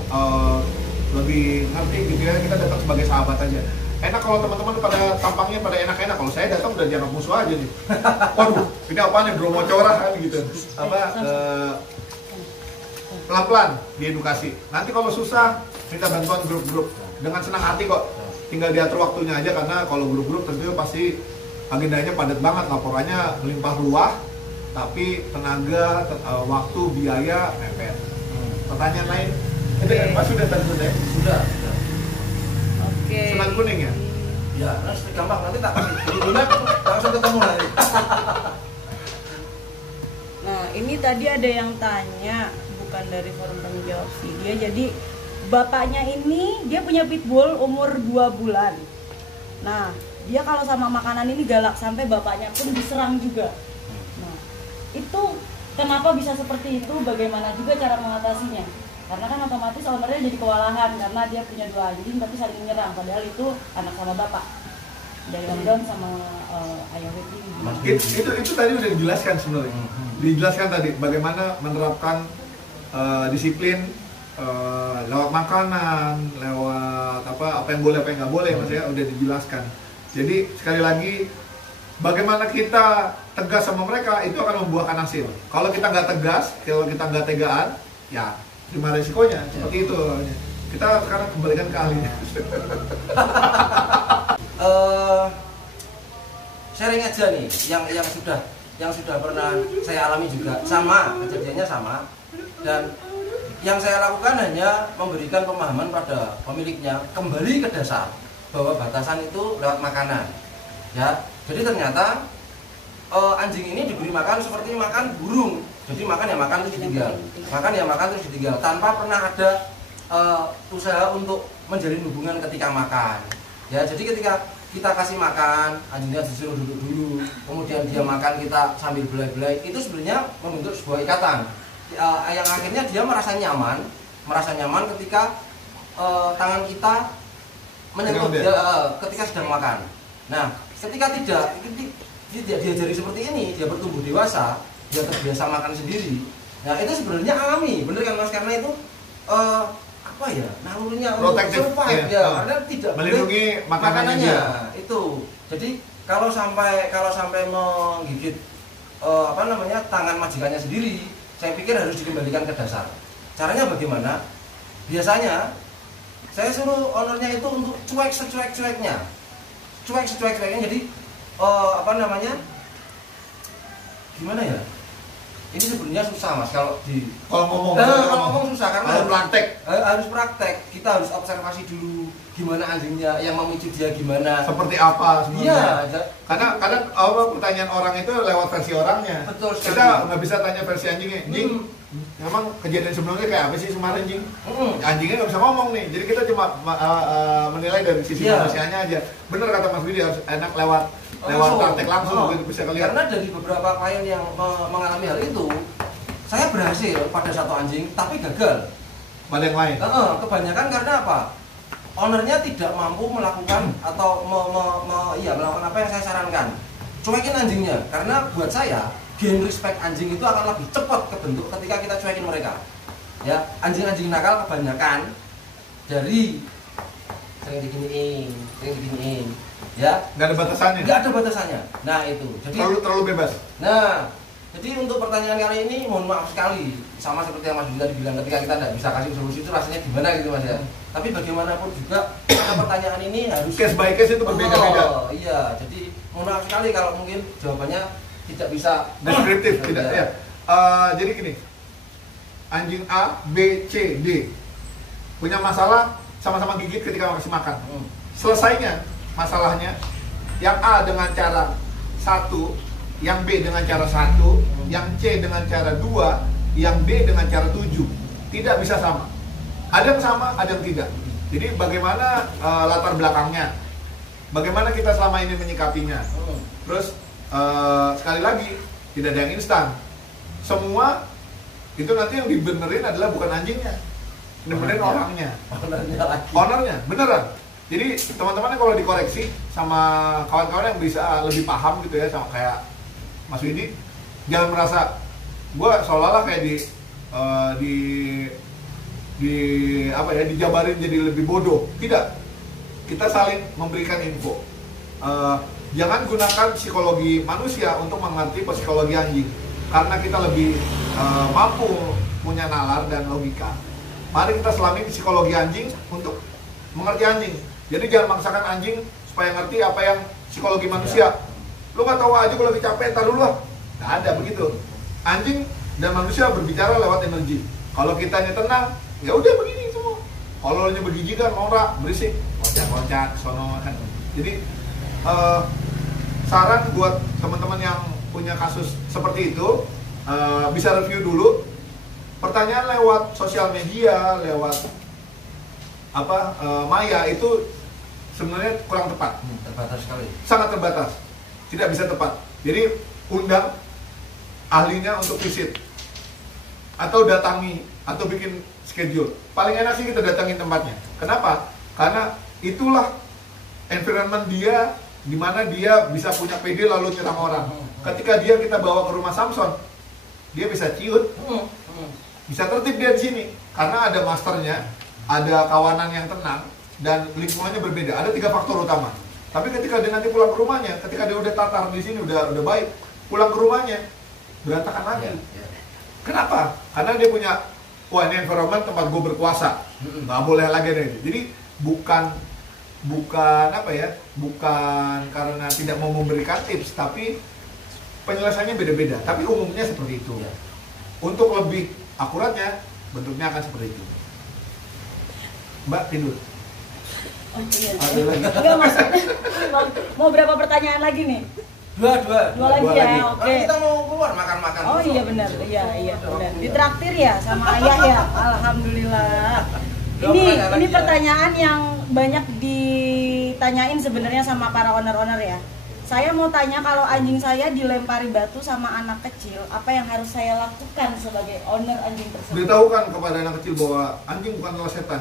lebih ngerti gitu ya, kita datang sebagai sahabat aja. Enak kalau teman-teman pada tampangnya pada enak-enak, kalau saya datang udah dianggap musuh aja nih. Waduh, ini apaan nih, Bromo corah kan gitu. Pelan-pelan diedukasi. Nanti kalau susah, minta bantuan grup-grup. Dengan senang hati kok. Tinggal diatur waktunya aja, karena kalau grup-grup tentunya pasti agendanya padat banget, laporannya melimpah ruah, tapi tenaga, waktu, biaya mepet. Pertanyaan lain? Mas sudah tentu deh. Sudah. Oke. Senang kuning ya? Ya, gampang, nanti tak kasih. Dulunya langsung ketemu nanti. Nah, ini tadi ada yang tanya, bukan dari forum tanya jawab sih. Dia jadi bapaknya ini dia punya pitbull umur 2 bulan. Nah, dia kalau sama makanan ini galak sampai bapaknya pun diserang juga. Nah, itu kenapa bisa seperti itu? Bagaimana juga cara mengatasinya? Karena kan otomatis ownernya jadi kewalahan karena dia punya 2 anjing tapi saling menyerang. Padahal itu anak sama bapak. Dari Om Don sama Ayah Weti. Itu tadi udah dijelaskan sebenarnya. Dijelaskan tadi bagaimana menerapkan disiplin lewat makanan, lewat apa yang boleh, apa yang nggak boleh, maksudnya udah dijelaskan. Jadi sekali lagi, bagaimana kita tegas sama mereka itu akan membuahkan hasil. Kalau kita nggak tegas, kalau kita nggak tegaan, ya terima resikonya. Seperti itu. Kita sekarang kembalikan ke ahlinya. Sharing aja nih, yang sudah pernah saya alami juga, sama kejadiannya sama. Dan yang saya lakukan hanya memberikan pemahaman pada pemiliknya kembali ke dasar bahwa batasan itu lewat makanan. Ya, jadi ternyata anjing ini diberi makan seperti makan burung. Jadi makan ya makan terus ditinggal, makan ya makan terus ditinggal, tanpa pernah ada usaha untuk menjalin hubungan ketika makan. Ya, jadi ketika kita kasih makan, anjingnya disuruh duduk dulu, kemudian dia makan, kita sambil belai-belai, itu sebenarnya membentuk sebuah ikatan. Yang akhirnya dia merasa nyaman ketika tangan kita menyentuh dia ketika sedang makan. Nah, ketika tidak diajari seperti ini, dia bertumbuh dewasa, dia terbiasa makan sendiri. Nah, itu sebenarnya alami, bener kan Mas? Karena itu nalurinya untuk survive ya, karena tidak melindungi makanannya. Itu. Jadi kalau sampai menggigit tangan majikannya sendiri, saya pikir harus dikembalikan ke dasar. Caranya bagaimana? Biasanya saya suruh ownernya itu untuk cuek secuek-cueknya. Jadi gimana ya? Ini sebenarnya susah Mas kalau ngomong susah karena harus praktek. Kita harus observasi dulu gimana anjingnya, yang memicu dia gimana. Seperti apa sebenarnya? Iya. Karena kadang pertanyaan orang itu lewat versi orangnya. Betul sekali. Kita nggak bisa tanya versi anjingnya. Memang kejadian sebelumnya kayak apa sih kemarin Jing? Anjingnya nggak bisa ngomong nih. Jadi kita cuma menilai dari sisi manusianya aja. Bener kata Mas Budi, harus enak lewat praktek langsung gitu bisa kelihatan. Karena dari beberapa klien yang mengalami hal itu, saya berhasil pada satu anjing tapi gagal pada yang lain. Kebanyakan karena apa? Ownernya tidak mampu melakukan atau melakukan apa yang saya sarankan. Cuekin anjingnya, karena buat saya gain respect anjing itu akan lebih cepat kebentuk ketika kita cuekin mereka. Ya, anjing-anjing nakal kebanyakan dari sering diginiin, ya. Nggak ada batasannya. Nggak ada batasannya. Nah itu. Jadi terlalu bebas. Nah, Jadi untuk pertanyaan kali ini mohon maaf sekali, sama seperti yang Mas Dudi tadi bilang, ketika kita tidak bisa kasih solusi itu rasanya gimana gitu Mas ya. Tapi bagaimanapun juga pertanyaan ini harus case by case itu berbeda-beda. Oh iya, jadi mohon maaf sekali kalau mungkin jawabannya tidak bisa deskriptif, tidak ya. Jadi gini, anjing A, B, C, D punya masalah sama-sama gigit ketika kasih makan. Selesainya masalahnya, yang A dengan cara 1, yang B dengan cara 1, yang C dengan cara 2, yang D dengan cara 7. Tidak bisa sama. Ada yang sama, ada yang tidak. Jadi bagaimana latar belakangnya, bagaimana kita selama ini menyikapinya. Terus sekali lagi, tidak ada yang instan. Semua itu nanti yang dibenerin adalah bukan anjingnya, benerin orangnya, ownernya, beneran. Jadi teman-teman kalau dikoreksi sama kawan-kawan yang bisa lebih paham gitu ya, sama kayak Mas Widi, jangan merasa gue seolah-olah kayak dijabarin jadi lebih bodoh. Tidak, kita saling memberikan info. Jangan gunakan psikologi manusia untuk mengerti psikologi anjing, karena kita lebih mampu punya nalar dan logika. Mari kita selami psikologi anjing untuk mengerti anjing. Jadi jangan maksakan anjing supaya ngerti apa yang psikologi manusia. Lu nggak tahu aja kalau lagi capek, entar dulu lah. Nggak ada begitu. Anjing dan manusia berbicara lewat energi. Kalau kitanya tenang, ya udah begini semua. Kalau lu bergijikan, norak, berisik, kocak-kocak, sono kan. Jadi saran buat teman-teman yang punya kasus seperti itu, bisa review dulu. Pertanyaan lewat sosial media, lewat maya itu sebenarnya kurang tepat. Terbatas sekali. Sangat terbatas. Tidak bisa tepat. Jadi undang ahlinya untuk visit, atau datangi, atau bikin schedule. Paling enak sih kita datangin tempatnya. Kenapa? Karena itulah environment dia, di mana dia bisa punya PD lalu nyerang orang. Ketika kita bawa ke rumah Samson, dia bisa ciut, bisa tertib dia di sini, karena ada masternya, ada kawanan yang tenang, dan lingkungannya berbeda. Ada 3 faktor utama. Tapi ketika dia nanti pulang ke rumahnya, ketika dia udah tatar di sini, udah baik, pulang ke rumahnya berantakan lagi. Kenapa? Karena dia punya, wah ini environment tempat gue berkuasa, nggak boleh lagi deh. Jadi bukan karena tidak mau memberikan tips, tapi penyelesaiannya beda-beda. Tapi umumnya seperti itu. Untuk lebih akuratnya, bentuknya akan seperti itu. Mbak tidur. Oh iya. Enggak, maksudnya mau berapa pertanyaan lagi nih? Dua lagi ya, oke. Kita mau keluar makan-makan. Oh iya benar, iya benar. Ditraktir ya sama ayah ya, alhamdulillah. Ini pertanyaan yang banyak ditanyain sebenarnya sama para owner-owner ya. Saya mau tanya, kalau anjing saya dilempari batu sama anak kecil, apa yang harus saya lakukan sebagai owner anjing tersebut? Beritahukan kepada anak kecil bahwa anjing bukanlah setan.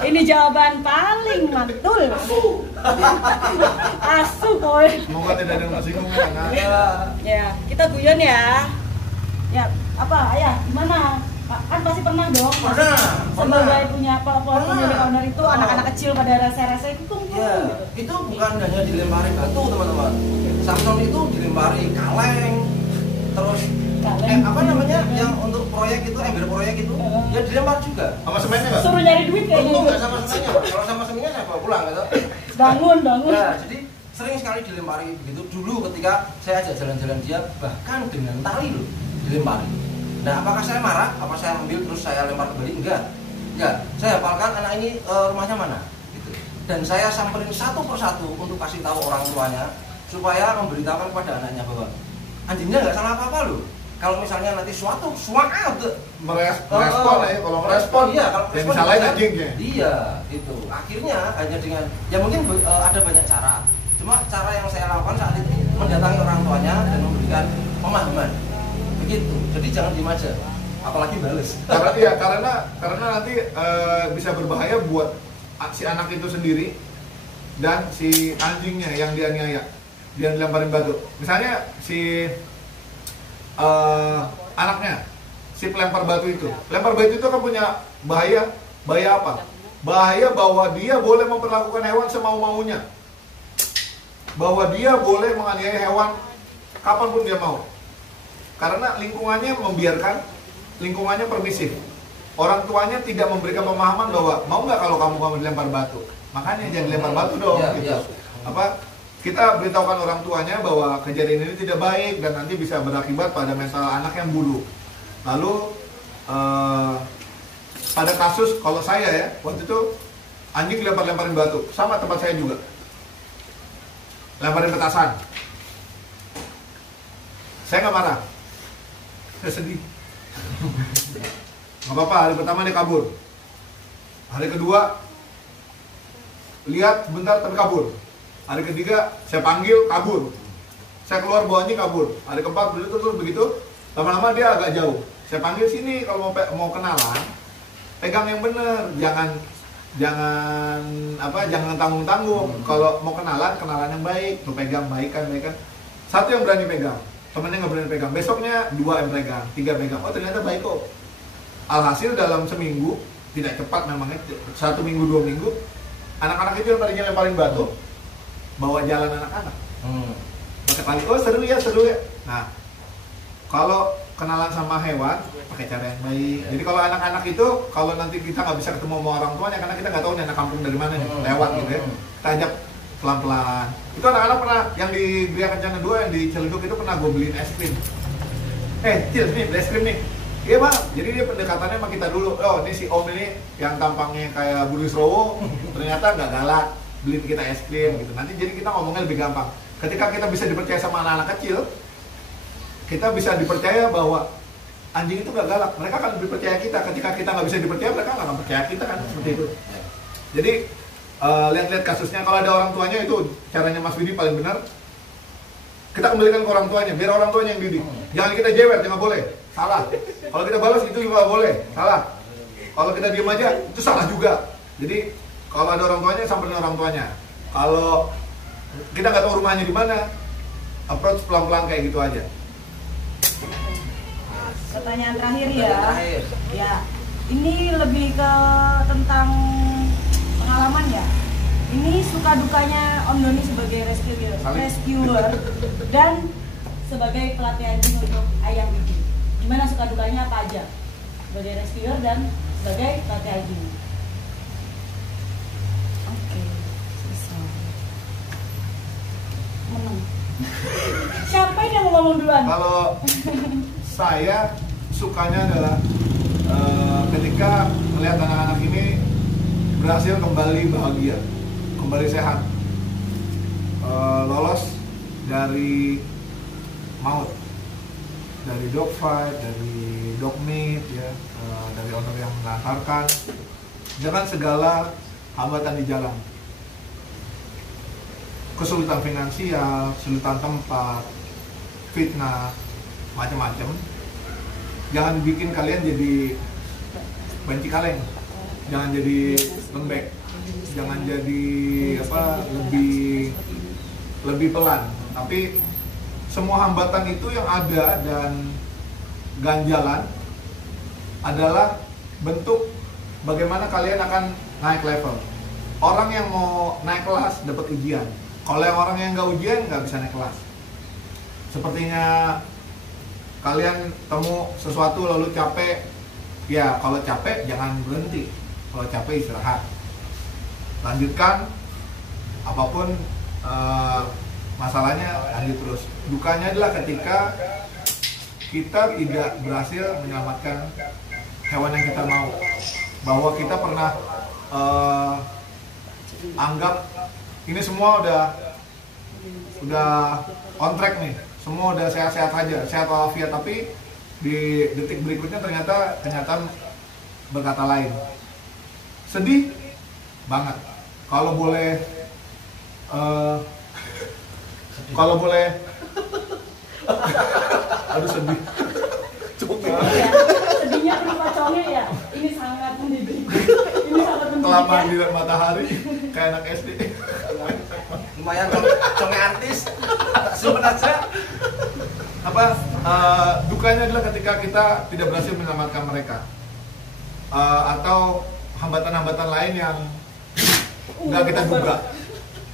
Ini jawaban paling mantul. Asu koi. Semoga tidak ada yang tersinggung ya. Ya, kita guyon ya. Ya, apa ayah? Gimana? Kan pasti pernah dong. Sebagai punya pemilik owner itu, anak-anak kecil pada rasa-rasa itu kumpul. Ya, itu bukan hanya dilempari batu teman-teman. Samson itu dilempari kaleng, terus apa namanya yang untuk proyek itu, ember proyek itu, ya dilempar juga. Sama semennya nggak? Suruh nyari duit kayaknya. Untung nggak sama semennya. Kalau sama semennya saya bawa pulang gitu. Bangun. Nah, jadi sering sekali dilempari begitu. Dulu ketika saya ajak jalan-jalan dia, bahkan dengan tali loh dilempari. Nah, apakah saya marah? Apa saya ambil terus saya lempar kembali? Enggak. Saya hafalkan anak ini rumahnya mana, gitu. Dan saya samperin satu persatu untuk kasih tahu orang tuanya supaya memberitahukan kepada anaknya bahwa anjingnya nggak salah apa-apa loh. Kalau misalnya nanti suatu merespon ya, kalau merespon, iya, kalau yang disalahin anjingnya. Iya, itu. Akhirnya hanya dengan, ya mungkin ada banyak cara. Cuma cara yang saya lakukan saat itu mendatangi orang tuanya dan memberikan pemahaman. Begitu. Jadi jangan diem aja, apalagi bales. Karena nanti bisa berbahaya buat si anak itu sendiri dan si anjingnya yang dianiaya, dia dilemparin batu. Misalnya si anaknya, si pelempar batu itu kan punya bahaya apa? Bahaya bahwa dia boleh memperlakukan hewan semau-maunya, bahwa dia boleh menganiaya hewan kapanpun dia mau. Karena lingkungannya membiarkan, lingkungannya permisif. Orang tuanya tidak memberikan pemahaman bahwa mau nggak kalau kamu dilempar batu. Makanya jangan dilempar batu dong. Gitu. Kita beritahukan orang tuanya bahwa kejadian ini tidak baik dan nanti bisa berakibat pada mental anak yang buruk. Lalu pada kasus kalau saya ya, waktu itu anjing dilempar-lemparin batu, sama tempat saya juga. Lemparin petasan. Saya nggak marah. Saya sedih. Nggak apa-apa, hari pertama dia kabur. Hari kedua lihat bentar tapi kabur. Hari ketiga saya panggil kabur. Saya keluar bawa anjing kabur. Hari keempat terus begitu. Lama-lama dia agak jauh. Saya panggil sini kalau mau kenalan, pegang yang bener, jangan tanggung-tanggung. Kalau mau kenalan yang baik, tuh pegang baikan. Satu yang berani pegang, temennya nggak berani pegang. Besoknya 2 yang pegang, 3 pegang. Oh ternyata baik kok. Alhasil dalam seminggu, tidak cepat memangnya, 1 minggu 2 minggu, anak-anak itu yang tadinya lemparin batu, bawa jalan anak-anak. Pakai tali, oh seru ya. Nah, kalau kenalan sama hewan pakai cara yang baik. Jadi kalau anak-anak itu, kalau nanti kita nggak bisa ketemu sama orang tuanya karena kita nggak tahu nih anak kampung dari mana nih, lewat gitu ya. Kita ajak pelan-pelan. Itu anak-anak pernah yang di Gria Kencana 2 yang di Ciledug itu pernah gue beliin es krim. Cil nih beli es krim nih. Iya bang, jadi dia pendekatannya sama kita dulu. Oh ini si Om ini yang tampangnya kayak Budi Srowo, ternyata nggak galak, beliin kita es krim gitu. Nanti jadi kita ngomongnya lebih gampang. Ketika kita bisa dipercaya sama anak-anak kecil, kita bisa dipercaya bahwa anjing itu nggak galak. Mereka akan lebih percaya kita. Ketika kita nggak bisa dipercaya, mereka nggak akan percaya kita kan, seperti itu. Jadi lihat-lihat kasusnya. Kalau ada orang tuanya itu caranya Mas Widi paling benar. Kita kembalikan ke orang tuanya, biar orang tuanya yang didik. Jangan kita jewer, jangan boleh. Salah. Kalau kita balas itu juga boleh. Salah. Kalau kita diam aja itu salah juga. Jadi kalau ada orang tuanya samperin orang tuanya. Kalau kita nggak tahu rumahnya di mana, approach pelan-pelan kayak gitu aja. Pertanyaan terakhir ya. Ya. Ini lebih ke tentang pengalaman ya. Ini suka dukanya Om Doni sebagai rescuer dan sebagai pelatih anjing untuk ayam ini. Gimana suka dukanya apa aja? Sebagai rescuer dan sebagai pelatih anjing. Oke, selesai. Menang. Siapa yang mau ngomong duluan? Kalau saya sukanya adalah ketika melihat anak-anak ini berhasil kembali bahagia, kembali sehat, lolos dari maut, dari dog fight, dari dog meat, ya, dari owner yang melantarkan, dengan segala hambatan di jalan, kesulitan finansial, kesulitan tempat, fitnah, macam-macam. Jangan bikin kalian jadi benci kaleng, jangan jadi lembek, jangan jadi lebih pelan. Tapi semua hambatan itu yang ada dan ganjalan adalah bentuk bagaimana kalian akan naik level. Orang yang mau naik kelas dapat ujian. Kalau yang orang yang nggak ujian nggak bisa naik kelas. Sepertinya kalian temu sesuatu lalu capek, ya kalau capek jangan berhenti. Kalau capek istirahat, lanjutkan. Apapun masalahnya lanjut terus. Dukanya adalah ketika kita tidak berhasil menyelamatkan hewan yang kita mau. Bahwa kita pernah anggap ini semua udah on track nih, semua udah sehat-sehat aja, sehat walafiat, tapi di detik berikutnya ternyata kenyataan berkata lain. Sedih banget. Kalau boleh aduh sedih. Ya, sedihnya berupa conge ya. Ini sangat mendidik. Ini sangat mendidik. Kelamaan di matahari kayak anak SD. Lumayan conge artis. Simpen aja. Dukanya adalah ketika kita tidak berhasil menyelamatkan mereka, atau hambatan-hambatan lain yang nggak kita duga.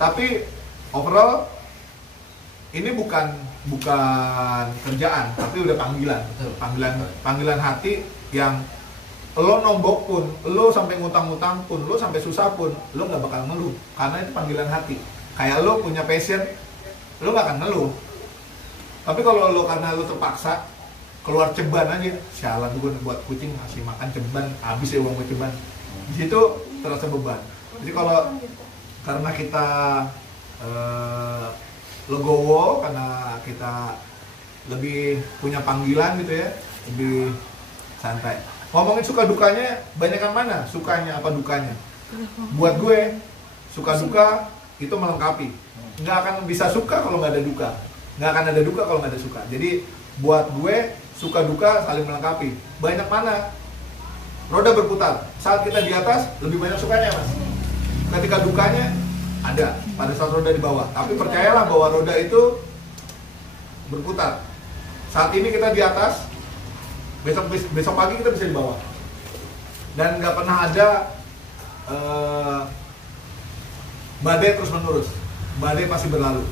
Tapi overall ini bukan bukan kerjaan, tapi udah panggilan. Betul. Panggilan hati yang lo nombok pun, lo sampai ngutang-ngutang pun, lo sampai susah pun, lo nggak bakal ngeluh karena itu panggilan hati. Kayak lo punya passion, lo nggak akan ngeluh. Tapi kalau lo karena lo terpaksa keluar ceban aja, sialan gue buat kucing ngasih makan ceban, habis ya uang buat ceban. Di situ terasa beban. Jadi kalau karena kita legowo, karena kita lebih punya panggilan gitu ya, lebih santai. Ngomongin suka dukanya, banyak yang mana? Sukanya apa dukanya? Buat gue, suka duka itu melengkapi. Nggak akan bisa suka kalau nggak ada duka. Nggak akan ada duka kalau nggak ada suka. Jadi buat gue, suka duka saling melengkapi. Banyak mana? Roda berputar. Saat kita di atas, lebih banyak sukanya, Mas. Ketika dukanya, ada pada saat roda di bawah. Tapi percayalah bahwa roda itu berputar. Saat ini kita di atas, besok pagi kita bisa di bawah. Dan nggak pernah ada badai terus menerus. Badai pasti berlalu.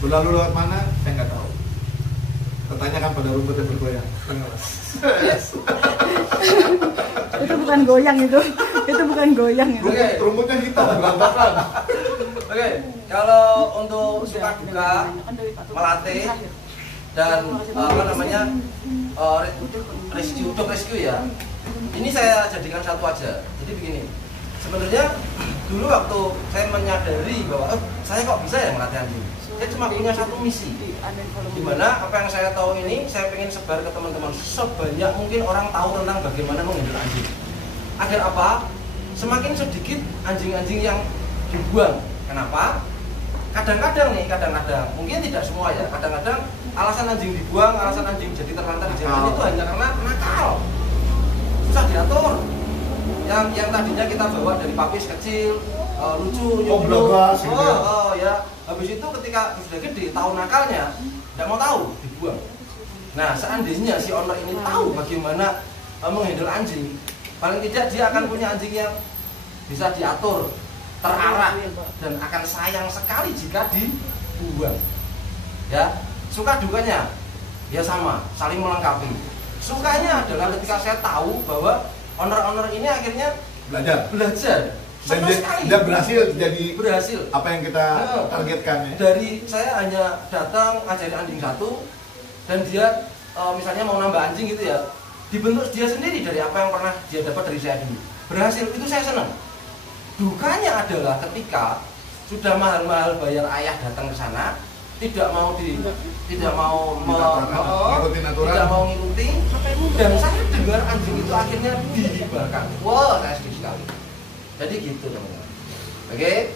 Berlalu lewat mana? Saya nggak tahu. Pertanyakan pada rumput yang bergoyang. Itu bukan goyang itu bukan goyang itu. Rumputnya hitam, berantakan. Oke, kalau untuk suka duka melatih dan apa namanya rescue ya. Ini saya jadikan satu aja. Jadi begini. Sebenarnya dulu waktu saya menyadari bahwa saya kok bisa ya melatih anjing. Saya cuma punya satu misi, dimana apa yang saya tahu ini saya pengen sebar ke teman-teman sebanyak mungkin orang tahu tentang bagaimana menghandle anjing. Agar apa? Semakin sedikit anjing-anjing yang dibuang. Kenapa? Kadang-kadang mungkin tidak semua ya. Kadang-kadang alasan anjing dibuang, alasan anjing jadi terlantar di jalan itu hanya karena nakal, susah diatur. Yang tadinya kita bawa dari papis kecil, lucu, ya. Habis itu ketika sudah gede, tahu nakalnya, tidak mau tahu, dibuang. Nah, seandainya si owner ini tahu bagaimana menghandle anjing, paling tidak dia akan punya anjing yang bisa diatur, terarah, dan akan sayang sekali jika dibuang. Ya, suka dukanya, ya sama, saling melengkapi. Sukanya adalah ketika saya tahu bahwa owner-owner ini akhirnya belajar. Dan berhasil apa yang kita targetkan ya. Dari saya hanya datang ngajarin anjing satu dan dia misalnya mau nambah anjing gitu ya, dibentuk dia sendiri dari apa yang pernah dia dapat dari saya dulu. Berhasil, itu saya senang. Dukanya adalah ketika sudah mahal-mahal bayar ayah datang ke sana, tidak mau ngikuti, dan saya dengar anjing itu akhirnya dihibahkan. Wah, saya sedih sekali. Jadi gitu teman-teman. Oke,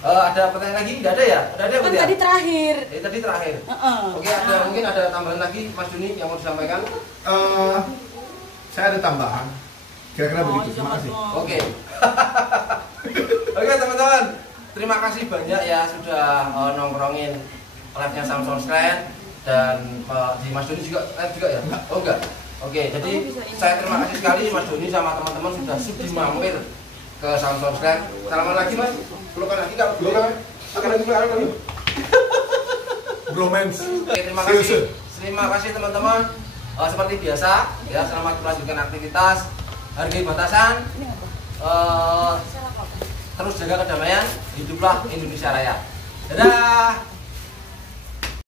ada pertanyaan lagi? Tidak ada ya? Ada Kan tadi terakhir. Tadi terakhir. Oke, mungkin ada tambahan lagi Mas Duni yang mau disampaikan? Saya ada tambahan. Kira-kira begitu. Terima kasih. Oke. Oke teman-teman, terima kasih banyak ya sudah nongkrongin live-nya Samsung Square dan di Mas Doni juga ya? Oh enggak. Oke, jadi saya terima kasih sekali Mas Doni sama teman-teman sudah sudi mampir ke Samsung Square. Salaman lagi Mas. Pelukan lagi kalau boleh. Akan lagi pelukan. Bromance. Oke, terima kasih teman-teman. Seperti biasa ya, selamat melanjutkan aktivitas. Hargai batasan. Terus jaga kedamaian. Hiduplah Indonesia Raya. Dadah.